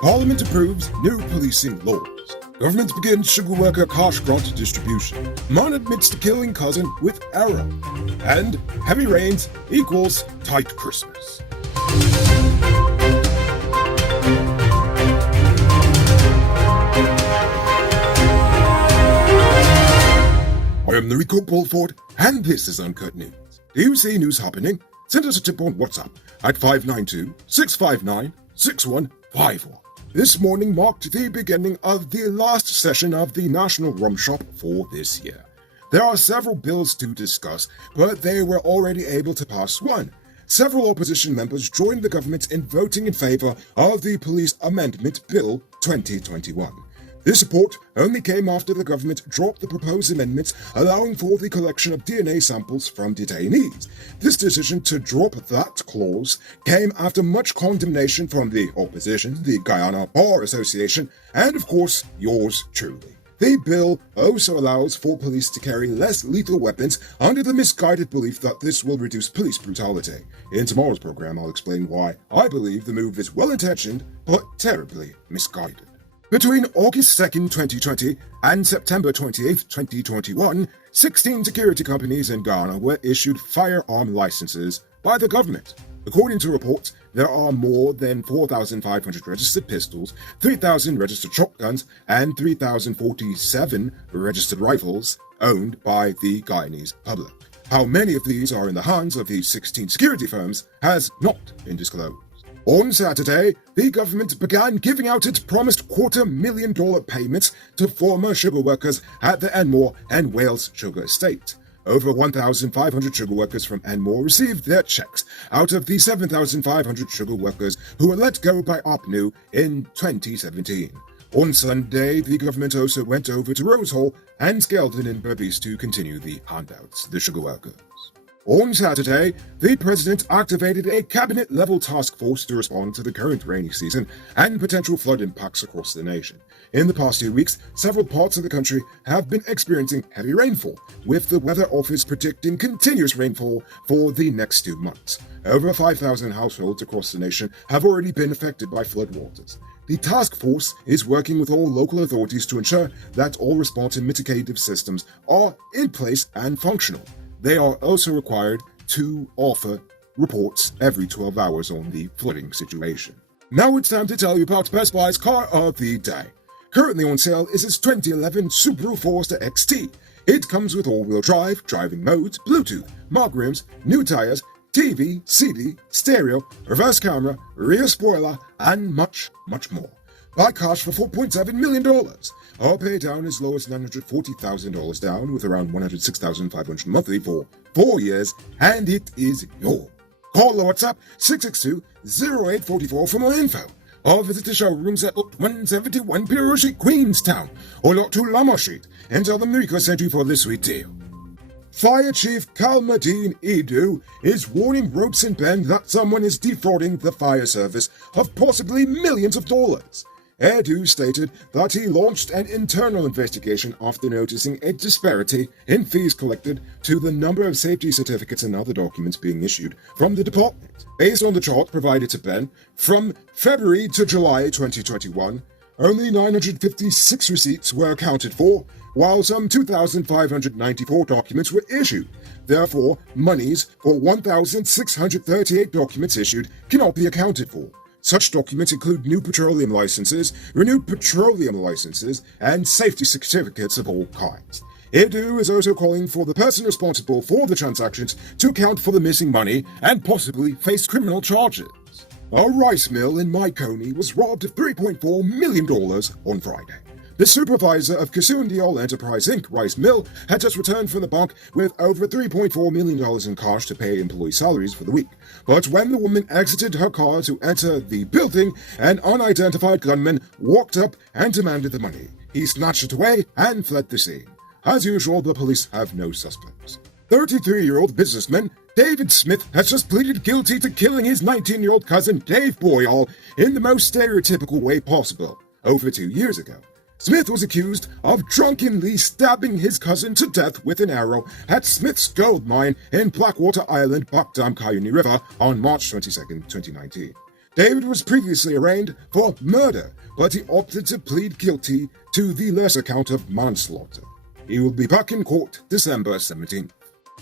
Parliament approves new policing laws. Government begins sugar worker cash grant distribution. Man admits to killing cousin with arrow. And heavy rains equals tight Christmas. I am Rico Bolford, and this is Uncut News. Do you see news happening? Send us a tip on WhatsApp at 592-659-6154. This morning marked the beginning of the last session of the National Rum Shop for this year. There are several bills to discuss, but they were already able to pass one. Several opposition members joined the government in voting in favor of the Police Amendment Bill 2021. This support only came after the government dropped the proposed amendments allowing for the collection of DNA samples from detainees. This decision to drop that clause came after much condemnation from the opposition, the Guyana Bar Association, and of course, yours truly. The bill also allows for police to carry less lethal weapons under the misguided belief that this will reduce police brutality. In tomorrow's program, I'll explain why I believe the move is well-intentioned but terribly misguided. Between August 2nd, 2020 and September 28th, 2021, 16 security companies in Ghana were issued firearm licenses by the government. According to reports, there are more than 4,500 registered pistols, 3,000 registered shotguns, and 3,047 registered rifles owned by the Guyanese public. How many of these are in the hands of these 16 security firms has not been disclosed. On Saturday, the government began giving out its promised $250,000 payments to former sugar workers at the Enmore and Wales Sugar Estate. Over 1,500 sugar workers from Enmore received their checks out of the 7,500 sugar workers who were let go by OPNU in 2017. On Sunday, the government also went over to Rose Hall and Skeldon in Berbice to continue the handouts to the sugar workers. On Saturday, the president activated a cabinet-level task force to respond to the current rainy season and potential flood impacts across the nation. In the past 2 weeks, several parts of the country have been experiencing heavy rainfall, with the Weather Office predicting continuous rainfall for the next 2 months. Over 5,000 households across the nation have already been affected by floodwaters. The task force is working with all local authorities to ensure that all response and mitigative systems are in place and functional. They are also required to offer reports every 12 hours on the flooding situation. Now it's time to tell you about Best Buy's car of the day. Currently on sale is its 2011 Subaru Forester XT. It comes with all-wheel drive, driving modes, Bluetooth, marked rims, new tires, TV, CD, stereo, reverse camera, rear spoiler, and much, much more. Buy cash for $4.7 million. Or pay down as low as $940,000 down with around $106,500 monthly for 4 years, and it is yours. Call or WhatsApp 662-0844 for more info. Or visit the showrooms at Lot 171 Bureau Street, Queenstown, or Lot 2 Lamar Street, and tell them Rico sent you for this sweet deal. Fire Chief Kalmadine Edu is warning Ropes and Bend that someone is defrauding the fire service of possibly millions of dollars. Edu stated that he launched an internal investigation after noticing a disparity in fees collected to the number of safety certificates and other documents being issued from the department. Based on the chart provided to Ben, from February to July 2021, only 956 receipts were accounted for, while some 2,594 documents were issued. Therefore, monies for 1,638 documents issued cannot be accounted for. Such documents include new petroleum licenses, renewed petroleum licenses, and safety certificates of all kinds. Edu is also calling for the person responsible for the transactions to account for the missing money and possibly face criminal charges. A rice mill in Maikoni was robbed of $3.4 million on Friday. The supervisor of Kasundiol Enterprise Inc. rice mill had just returned from the bank with over $3.4 million in cash to pay employee salaries for the week. But when the woman exited her car to enter the building, an unidentified gunman walked up and demanded the money. He snatched it away and fled the scene. As usual, the police have no suspects. 33-year-old businessman David Smith has just pleaded guilty to killing his 19-year-old cousin Dave Boyall in the most stereotypical way possible, over 2 years ago. Smith was accused of drunkenly stabbing his cousin to death with an arrow at Smith's gold mine in Blackwater Island, Bakdam, Cayuny River on March 22, 2019. David was previously arraigned for murder, but he opted to plead guilty to the lesser count of manslaughter. He will be back in court December 17th.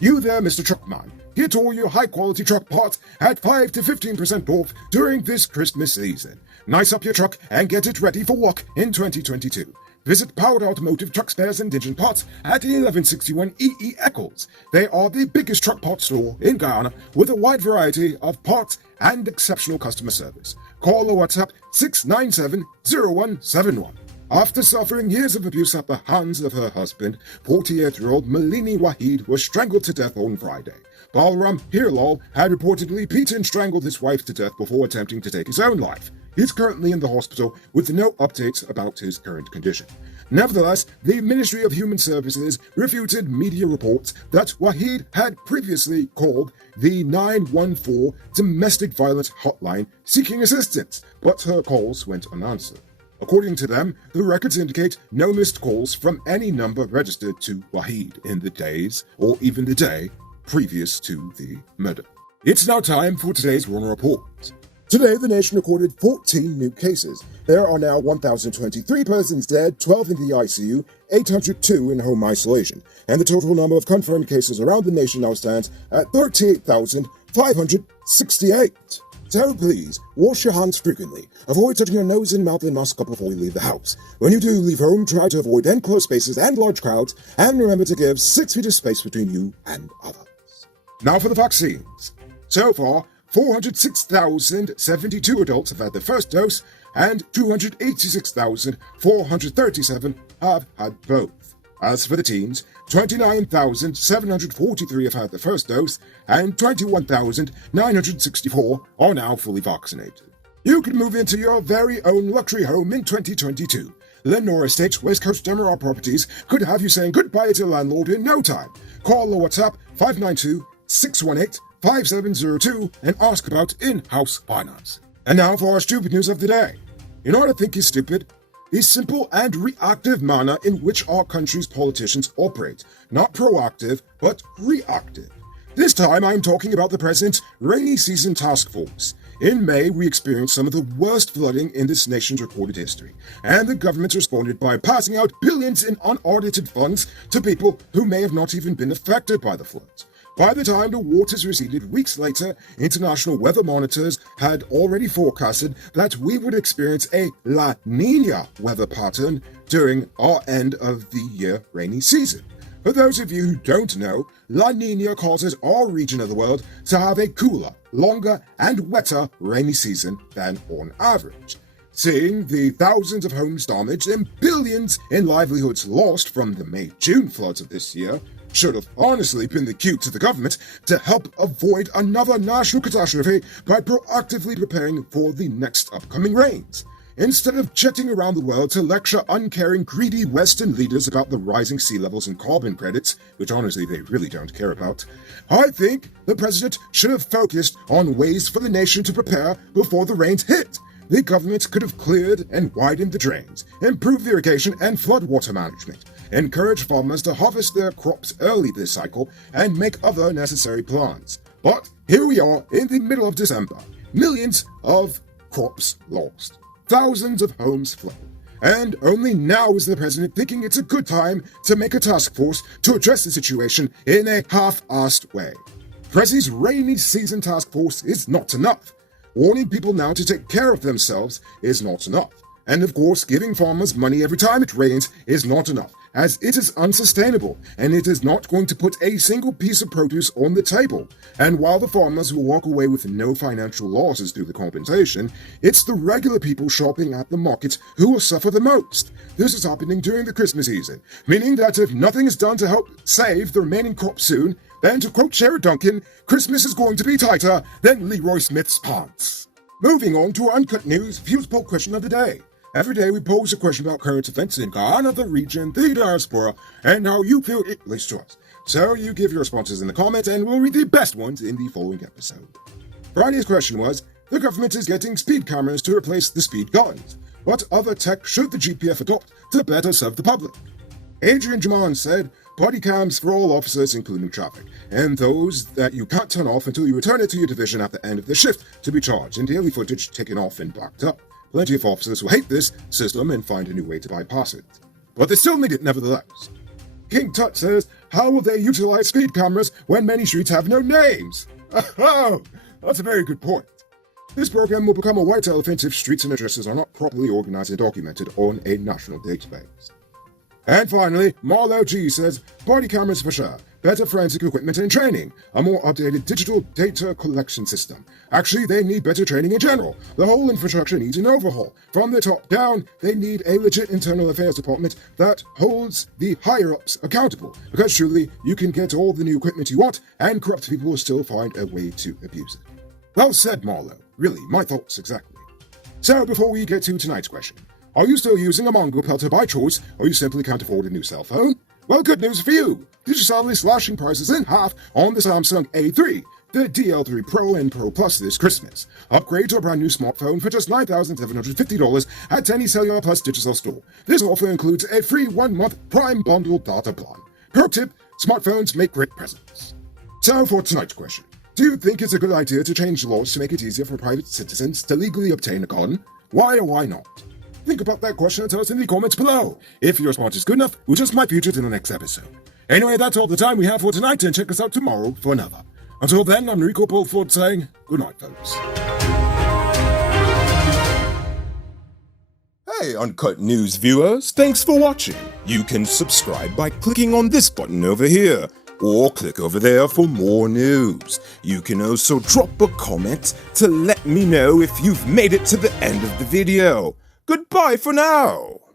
You there, Mr. Truckman. Get all your high-quality truck parts at 5 to 15% off during this Christmas season. Nice up your truck and get it ready for work in 2022. Visit Powered Automotive Truck Spares and Engine Parts at 1161 EE Eccles. They are the biggest truck parts store in Guyana with a wide variety of parts and exceptional customer service. Call or WhatsApp 697-0171. After suffering years of abuse at the hands of her husband, 48-year-old Malini Wahid was strangled to death on Friday. Balram Hirlal had reportedly beaten and strangled his wife to death before attempting to take his own life. He's currently in the hospital with no updates about his current condition. Nevertheless, the Ministry of Human Services refuted media reports that Wahid had previously called the 914 domestic violence hotline seeking assistance, but her calls went unanswered. According to them, the records indicate no missed calls from any number registered to Wahid in the days, or even the day, previous to the murder. It's now time for today's Warner Report. Today, the nation recorded 14 new cases. There are now 1,023 persons dead, 12 in the ICU, 802 in home isolation, and the total number of confirmed cases around the nation now stands at 38,568. So please, wash your hands frequently. Avoid touching your nose and mouth and mask up before you leave the house. When you do leave home, try to avoid enclosed spaces and large crowds, and remember to give 6 feet of space between you and others. Now for the vaccines. So far, 406,072 adults have had the first dose, and 286,437 have had both. As for the teens, 29,743 have had the first dose, and 21,964 are now fully vaccinated. You can move into your very own luxury home in 2022. Lenore Estates West Coast Demerara Properties could have you saying goodbye to your landlord in no time. Call or WhatsApp 592-618-5702 and ask about in-house finance. And now for our stupid news of the day. You know what I think is stupid? The simple and reactive manner in which our country's politicians operate. Not proactive, but reactive. This time I'm talking about the president's rainy season task force. In May, we experienced some of the worst flooding in this nation's recorded history, and the government responded by passing out billions in unaudited funds to people who may have not even been affected by the floods. By the time the waters receded weeks later, international weather monitors had already forecasted that we would experience a La Niña weather pattern during our end of the year rainy season. For those of you who don't know, La Niña causes our region of the world to have a cooler, longer, and wetter rainy season than on average. Seeing the thousands of homes damaged and billions in livelihoods lost from the May-June floods of this year, should have honestly been the cue to the government to help avoid another national catastrophe by proactively preparing for the next upcoming rains. Instead of jetting around the world to lecture uncaring, greedy Western leaders about the rising sea levels and carbon credits, which honestly they really don't care about, I think the president should have focused on ways for the nation to prepare before the rains hit. The government could have cleared and widened the drains, improved irrigation and floodwater management, encourage farmers to harvest their crops early this cycle, and make other necessary plans. But here we are in the middle of December. Millions of crops lost. Thousands of homes flooded. And only now is the president thinking it's a good time to make a task force to address the situation in a half-assed way. Prezi's rainy season task force is not enough. Warning people now to take care of themselves is not enough. And of course, giving farmers money every time it rains is not enough, as it is unsustainable, and it is not going to put a single piece of produce on the table. And while the farmers will walk away with no financial losses through the compensation, it's the regular people shopping at the markets who will suffer the most. This is happening during the Christmas season, meaning that if nothing is done to help save the remaining crop soon, then to quote Sherry Duncan, Christmas is going to be tighter than Leroy Smith's pants. Moving on to our Uncut News Fuse Poll question of the day. Every day we pose a question about current events in Guyana, the region, the diaspora, and how you feel it relates to us. So you give your responses in the comments and we'll read the best ones in the following episode. Friday's question was, the government is getting speed cameras to replace the speed guns. What other tech should the GPF adopt to better serve the public? Adrian Jaman said, body cams for all officers, including traffic, and those that you can't turn off until you return it to your division at the end of the shift to be charged, and daily footage taken off and backed up. Plenty of officers will hate this system and find a new way to bypass it. But they still need it nevertheless. King Tut says, how will they utilize speed cameras when many streets have no names? Oh, that's a very good point. This program will become a white elephant if streets and addresses are not properly organized and documented on a national database. And finally, Marlo G says, body cameras for sure, better forensic equipment and training, a more updated digital data collection system. Actually, they need better training in general. The whole infrastructure needs an overhaul. From the top down, they need a legit internal affairs department that holds the higher-ups accountable, because truly, you can get all the new equipment you want, and corrupt people will still find a way to abuse it. Well said, Marlo. Really, my thoughts exactly. So, before we get to tonight's question, are you still using a Mongo pelter by choice, or you simply can't afford a new cell phone? Well, good news for you! Digicel is slashing prices in half on the Samsung A3, the DL3 Pro and Pro Plus this Christmas. Upgrade to a brand new smartphone for just $9,750 at Tenny Cellular Plus Digicel Store. This offer includes a free 1-month Prime Bundle data plan. Pro tip, smartphones make great presents. So for tonight's question, do you think it's a good idea to change laws to make it easier for private citizens to legally obtain a gun? Why or why not? Think about that question and tell us in the comments below. If your response is good enough, we'll just might feature it in the next episode. Anyway, that's all the time we have for tonight, and check us out tomorrow for another. Until then, I'm Rico Bolford saying good night, folks. Hey, Uncut News viewers, thanks for watching. You can subscribe by clicking on this button over here, or click over there for more news. You can also drop a comment to let me know if you've made it to the end of the video. Goodbye for now.